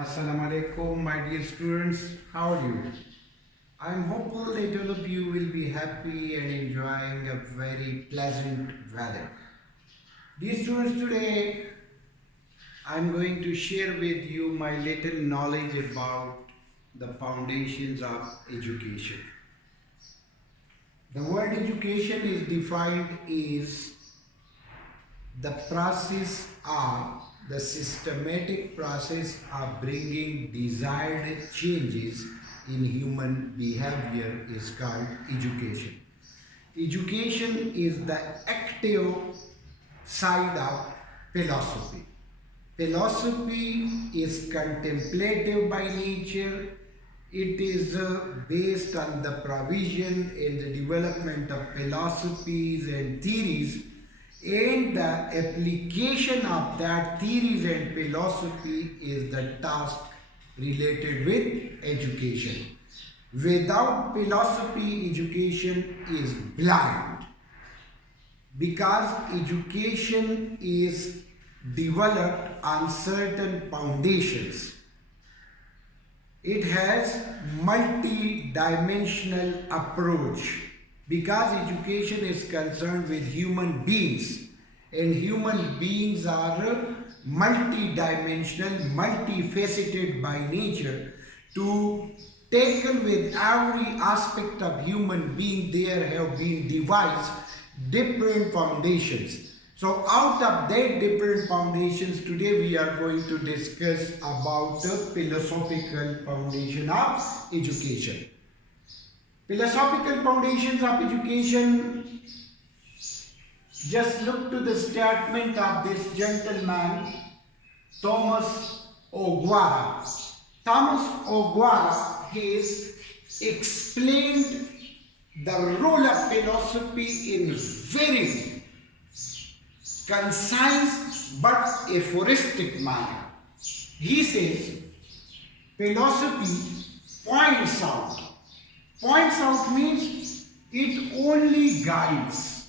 Assalamu alaikum, my dear students. How are you? I am hopeful that all of you will be happy and enjoying a very pleasant weather. Dear students, today I am going to share with you my little knowledge about the foundations of education. The word education is defined as the process of the systematic process of bringing desired changes in human behavior is called education. Education is the active side of philosophy. Philosophy is contemplative by nature. It is based on the provision and the development of philosophies and theories, and the application of that theories and philosophy is the task related with education. Without philosophy, education is blind, because education is developed on certain foundations. It has multi-dimensional approach, because education is concerned with human beings, and human beings are multi-dimensional, multifaceted by nature. To tackle with every aspect of human being, there have been devised different foundations. So out of that different foundations, today we are going to discuss about the philosophical foundation of education. Philosophical foundations of education, just look to the statement of this gentleman, Thomas O'Guara. Thomas O'Guara has explained the role of philosophy in very concise but aphoristic manner. He says, philosophy points out. Points out means it only guides,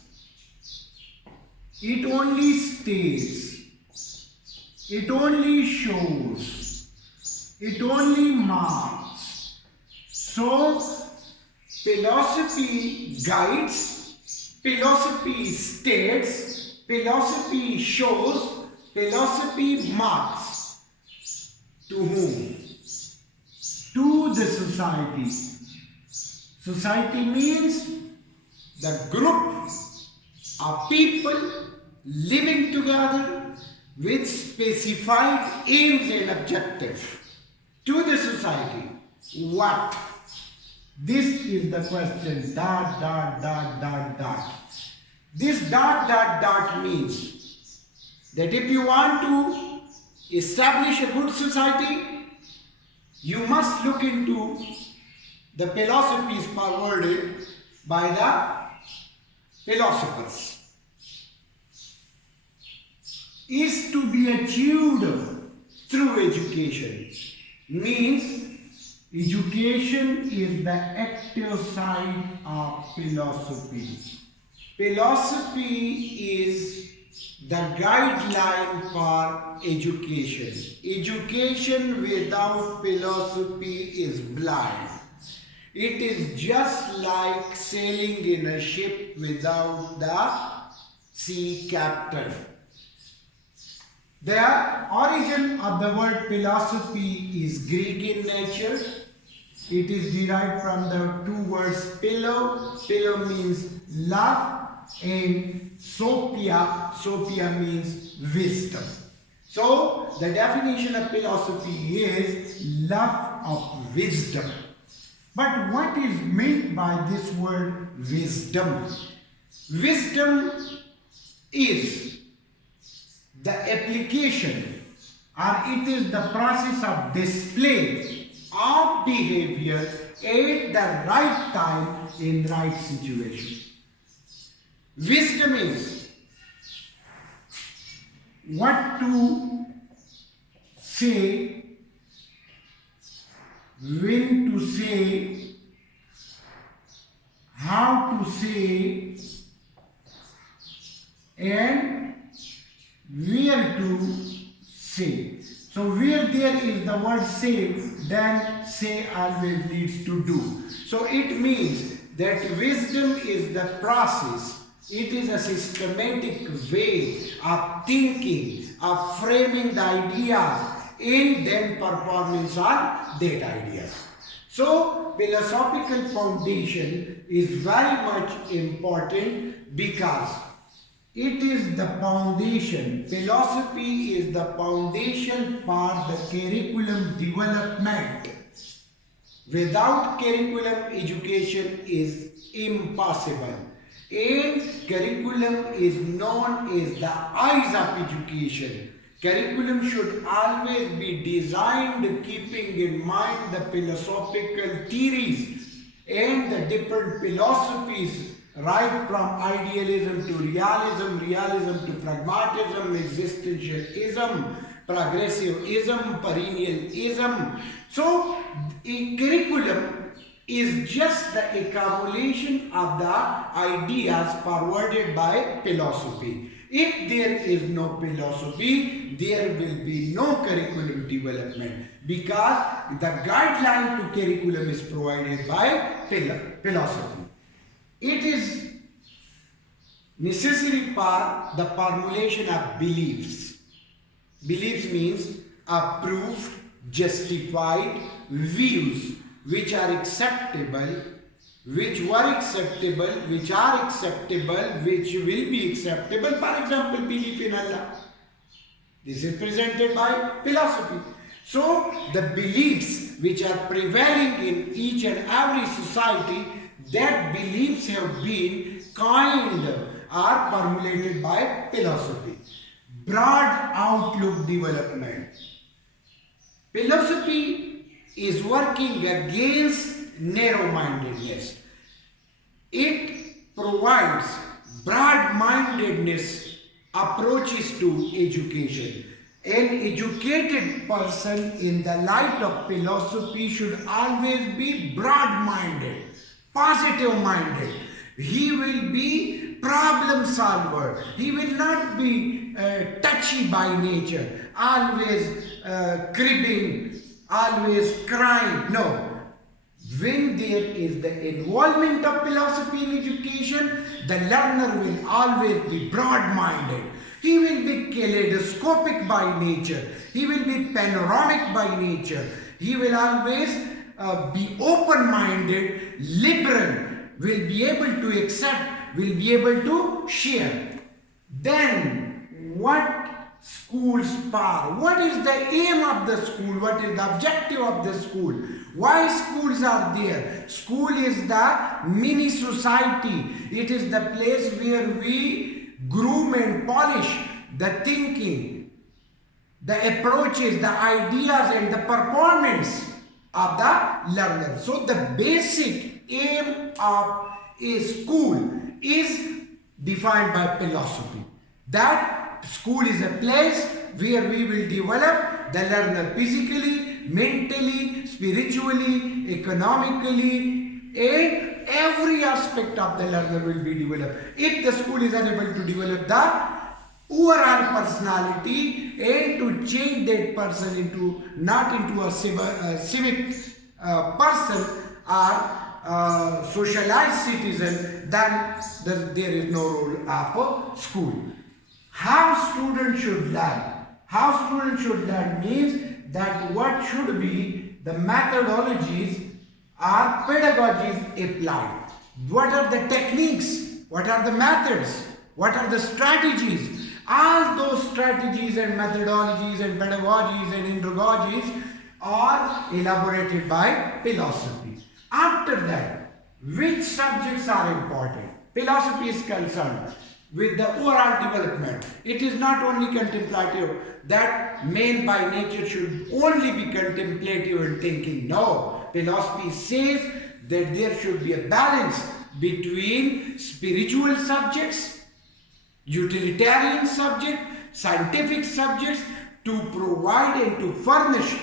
it only states, it only shows, it only marks. So, philosophy guides, philosophy states, philosophy shows, philosophy marks. To whom? To the society. Society means the group of people living together with specified aims and objectives. To the society. What? This is the question. Dot, dot, dot, dot, dot. This dot, dot, dot means that if you want to establish a good society, you must look into the philosophies forwarded by the philosophers. Is to be achieved through education. Means education is the active side of philosophy. Philosophy is the guideline for education. Education without philosophy is blind. It is just like sailing in a ship without the sea captain. The origin of the word philosophy is Greek in nature. It is derived from the two words philo. Philo means love, and sophia. Sophia means wisdom. So the definition of philosophy is love of wisdom. But what is meant by this word wisdom? Wisdom is the application, or it is the process of display of behavior at the right time in right situation. Wisdom is what to say, when to say, how to say, and where to say. So where there is the word say, then say always leads to do. So it means that wisdom is the process. It is a systematic way of thinking, of framing the ideas and then performance on that ideas. So philosophical foundation is very much important because it is the foundation. Philosophy is the foundation for the curriculum development. Without curriculum, education is impossible. And curriculum is known as the eyes of education. Curriculum should always be designed keeping in mind the philosophical theories and the different philosophies, right from idealism to realism, realism to pragmatism, existentialism, progressivism, perennialism. So, a curriculum is just the accumulation of the ideas forwarded by philosophy. If there is no philosophy, there will be no curriculum development because the guideline to curriculum is provided by philosophy. It is necessary for the formulation of beliefs. Beliefs means approved, justified views which are acceptable, which were acceptable, which are acceptable, which will be acceptable. For example, belief in Allah. This is presented by philosophy. So, the beliefs which are prevailing in each and every society, that beliefs have been coined or formulated by philosophy. Broad outlook development. Philosophy is working against narrow-mindedness. It provides broad-mindedness approaches to education. An educated person in the light of philosophy should always be broad-minded, positive-minded. He will be problem solver. He will not be touchy by nature, always cribbing, always crying. No. When there is the involvement of philosophy in education, the learner will always be broad-minded. He will be kaleidoscopic by nature. He will be panoramic by nature. He will always be open-minded, liberal, will be able to accept, will be able to share. Then, what schools for? What is the aim of the school? What is the objective of the school? Why schools are there? School is the mini society. It is the place where we groom and polish the thinking, the approaches, the ideas and the performance of the learner. So the basic aim of a school is defined by philosophy. That school is a place where we will develop the learner physically, mentally, spiritually, economically, and every aspect of the learner will be developed. If the school is unable to develop the overall personality and to change that person into not into a civic person or socialized citizen, then there is no role of a school. How students should learn? How students should learn means that what should be the methodologies or pedagogies applied. What are the techniques? What are the methods? What are the strategies? All those strategies and methodologies and pedagogies and andragogies are elaborated by philosophy. After that, which subjects are important? Philosophy is concerned with the overall development. It is not only contemplative, that man by nature should only be contemplative and thinking. No, philosophy says that there should be a balance between spiritual subjects, utilitarian subjects, scientific subjects, to provide and to furnish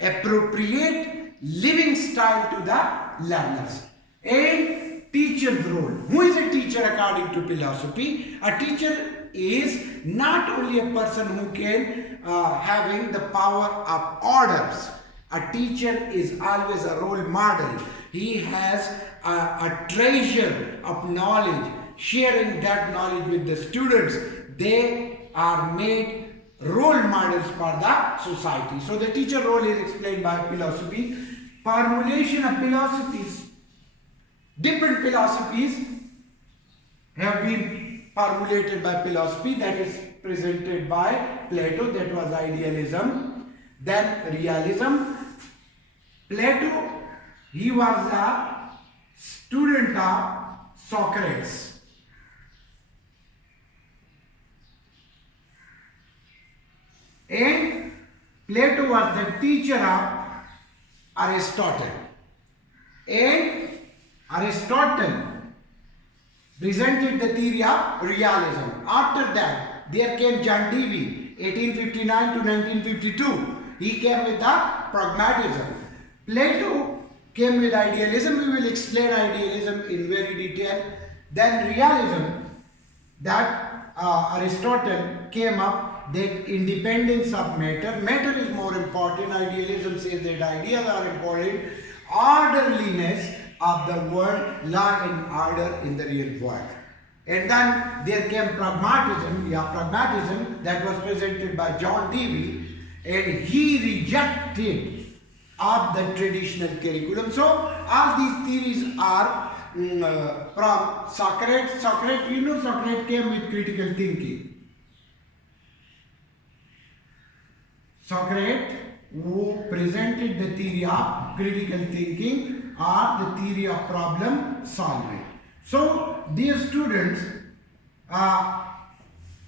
appropriate living style to the learners. And teacher's role. Who is a teacher according to philosophy? A teacher is not only a person who can having the power of orders. A teacher is always a role model. He has a treasure of knowledge, sharing that knowledge with the students. They are made role models for the society. So the teacher role is explained by philosophy. Formulation of philosophies. Different philosophies have been formulated by philosophy, that is presented by Plato, that was idealism. Then realism. Plato, he was a student of Socrates. And Plato was the teacher of Aristotle. And Aristotle presented the theory of realism. After that, there came John Dewey, 1859 to 1952. He came with the pragmatism. Plato came with idealism. We will explain idealism in very detail. Then realism, that Aristotle came up, that independence of matter. Matter is more important. Idealism says that ideas are important. Orderliness of the world, law and order in the real world. And then there came pragmatism, pragmatism that was presented by John Dewey, and he rejected of the traditional curriculum. So all these theories are from Socrates. Socrates, you know, Socrates came with critical thinking. Socrates, who presented the theory of critical thinking or the theory of problem solving. So, dear students,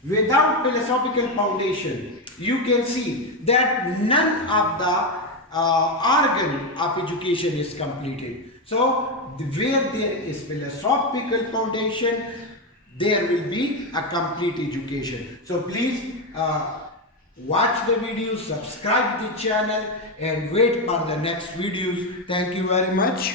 without philosophical foundation, you can see that none of the organ of education is completed. So, where there is philosophical foundation, there will be a complete education. So, please watch the videos, subscribe the channel and wait for the next videos. Thank you very much.